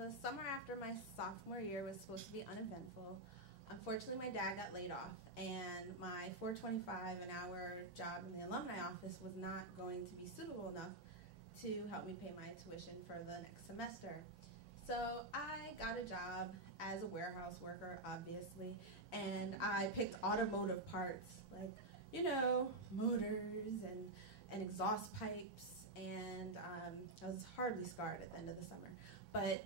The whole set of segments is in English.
the summer after my sophomore year was supposed to be uneventful. Unfortunately, my dad got laid off, and my $4.25 an hour job in the alumni office was not going to be suitable enough to help me pay my tuition for the next semester. So I got a job as a warehouse worker, obviously, and I picked automotive parts, like, you know, motors and exhaust pipes, and I was hardly scarred at the end of the summer, but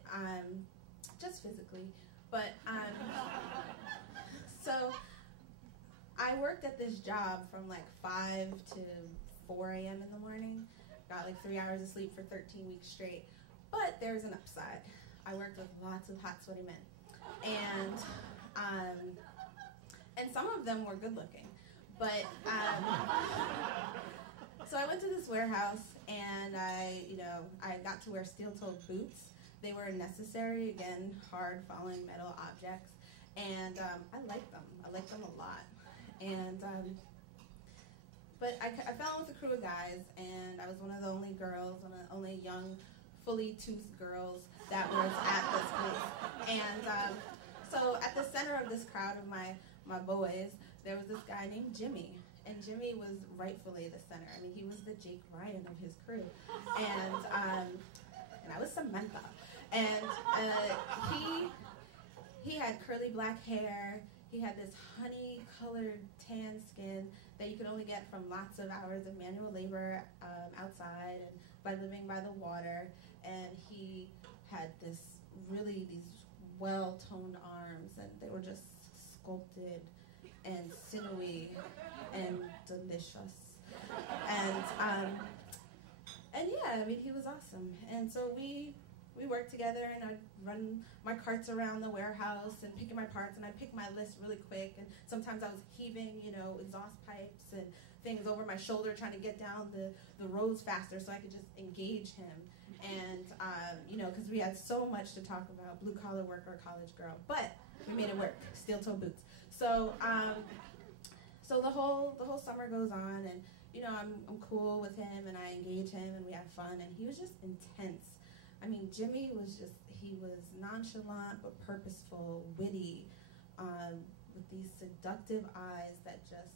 just physically. But so I worked at this job from like 5 to 4 a.m. in the morning. Got like 3 hours of sleep for 13 weeks straight. But there's an upside. I worked with lots of hot, sweaty men, and some of them were good looking. But so I went to this warehouse, and I got to wear steel-toed boots. They were necessary, again, hard falling metal objects, and I liked them. I liked them a lot. And but I fell in with a crew of guys, and I was one of the only girls, one of the only young, fully toothed girls that was at this place. And so at the center of this crowd of my boys, there was this guy named Jimmy. And Jimmy was rightfully the center. I mean, he was the Jake Ryan of his crew. And I was Samantha. And he had curly black hair. He had this honey-colored tan skin that you could only get from lots of hours of manual labor outside and by living by the water. And he had these well-toned arms, and they were just sculpted and sinewy and delicious. And yeah, I mean, he was awesome. And so we worked together, and I'd run my carts around the warehouse and picking my parts, and I'd pick my list really quick, and sometimes I was heaving, exhaust pipes and things over my shoulder trying to get down the rows faster so I could just engage him. And, because we had so much to talk about, blue-collar worker, college girl, but we made it work, steel-toe boots. So, so the whole summer goes on, and, I'm cool with him, and I engage him, and we have fun, and he was just intense. I mean, Jimmy was he was nonchalant but purposeful, witty, with these seductive eyes that just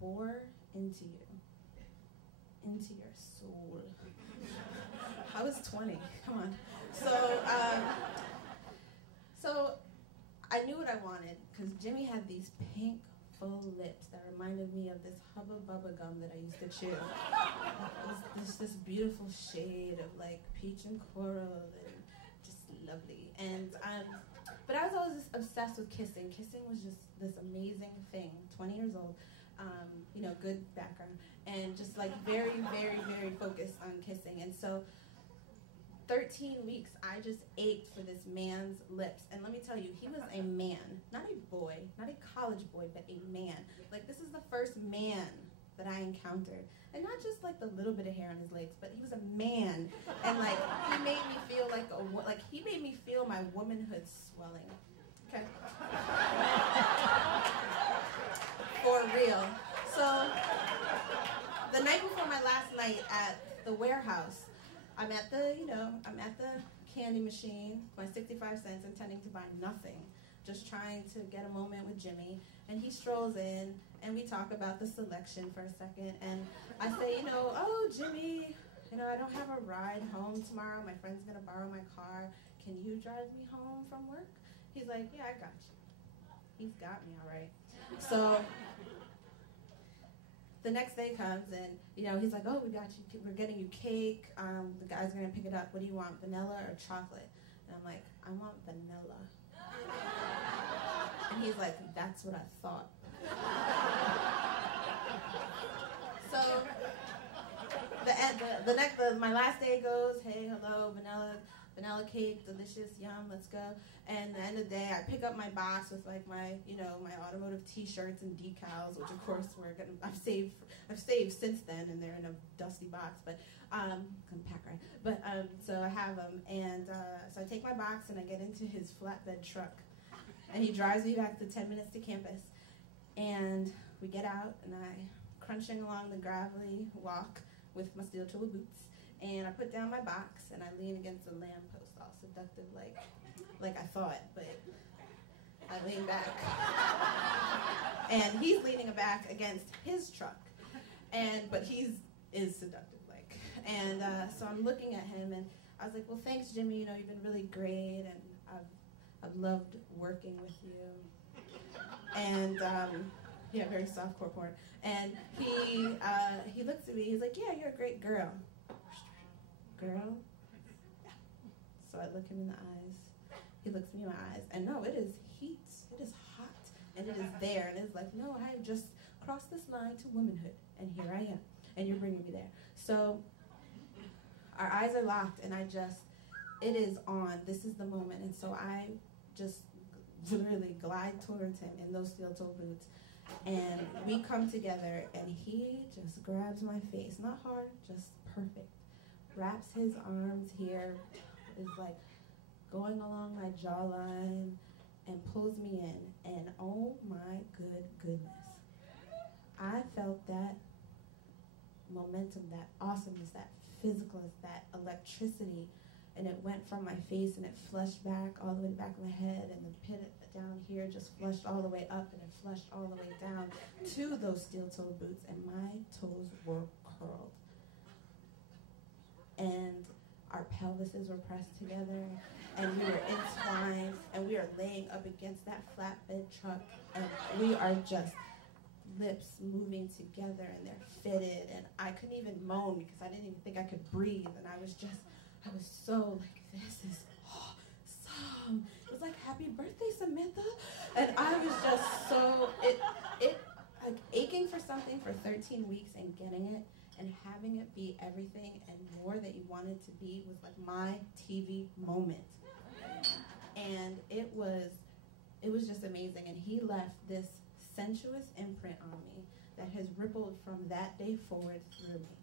bore into you, into your soul. I was 20, come on. So I knew what I wanted, because Jimmy had these pink, full lips that reminded me of this Hubba Bubba gum that I used to chew. It was this beautiful shade of like peach and coral, and just lovely. And but I was always obsessed with kissing. Kissing was just this amazing thing. 20 years old, good background, and just like very, very, very focused on kissing. And so 13 weeks, I just ached for this man's lips. And let me tell you, he was a man, not a boy, not a college boy, but a man. Like, this is the first man that I encountered. And not just like the little bit of hair on his legs, but he was a man. And like, he made me feel he made me feel my womanhood swelling. Okay? For real. So, the night before my last night at the warehouse, I'm at the candy machine, my 65 cents, intending to buy nothing, just trying to get a moment with Jimmy. And he strolls in, and we talk about the selection for a second. And I say, oh, Jimmy, I don't have a ride home tomorrow. My friend's going to borrow my car. Can you drive me home from work? He's like, yeah, I got you. He's got me, all right. So the next day comes, and he's like, oh, we got you, we're getting you cake, the guy's gonna pick it up. What do you want, vanilla or chocolate? And I'm like, I want vanilla. And he's like, that's what I thought. So my last day goes, hey, hello, vanilla cake, delicious, yum, let's go. And at the end of the day, I pick up my box with like my automotive T-shirts and decals, which of course I've saved since then, and they're in a dusty box, but pack right. But so I have them, and so I take my box and I get into his flatbed truck, and he drives me back to 10 minutes to campus, and we get out, and I crunching along the gravelly walk with my steel-toe boots, and I put down my box, and I lean against the lamppost all seductive like I thought, but I leaned back. And he's leaning back against his truck, but is seductive like. And so I'm looking at him, and I was like, well, thanks, Jimmy. You know, you've been really great, and I've loved working with you. And yeah, very softcore porn. And he looks at me. He's like, yeah, you're a great girl. Girl? So I look him in the eyes. He looks me in my eyes. And no, it is heat. It is hot. And it is there. And it's like, no, I have just crossed this line to womanhood. And here I am. And you're bringing me there. So our eyes are locked. And it is on. This is the moment. And so I just literally glide towards him in those steel-toe boots. And we come together. And he just grabs my face. Not hard, just perfect. Wraps his arms here. Is like going along my jawline and pulls me in, and oh my goodness, I felt that momentum, that awesomeness, that physicalness, that electricity, and it went from my face and it flushed back all the way to the back of my head, and the pit down here just flushed all the way up, and it flushed all the way down to those steel-toe boots, and my toes were curled. And our pelvises were pressed together, and we were entwined, and we are laying up against that flatbed truck, and we are just lips moving together, and they're fitted, and I couldn't even moan because I didn't even think I could breathe, and I was so like, this is awesome. It was like, happy birthday, Samantha. And I was just so, like aching for something for 13 weeks and getting it, and having it be everything and more that you wanted to be was like my TV moment. And it was just amazing. And he left this sensuous imprint on me that has rippled from that day forward through me.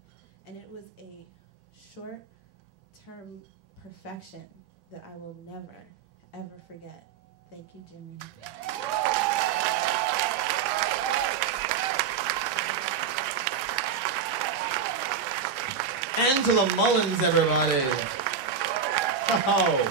And it was a short-term perfection that I will never, ever forget. Thank you, Jimmy. Angela Mullins, everybody. Oh.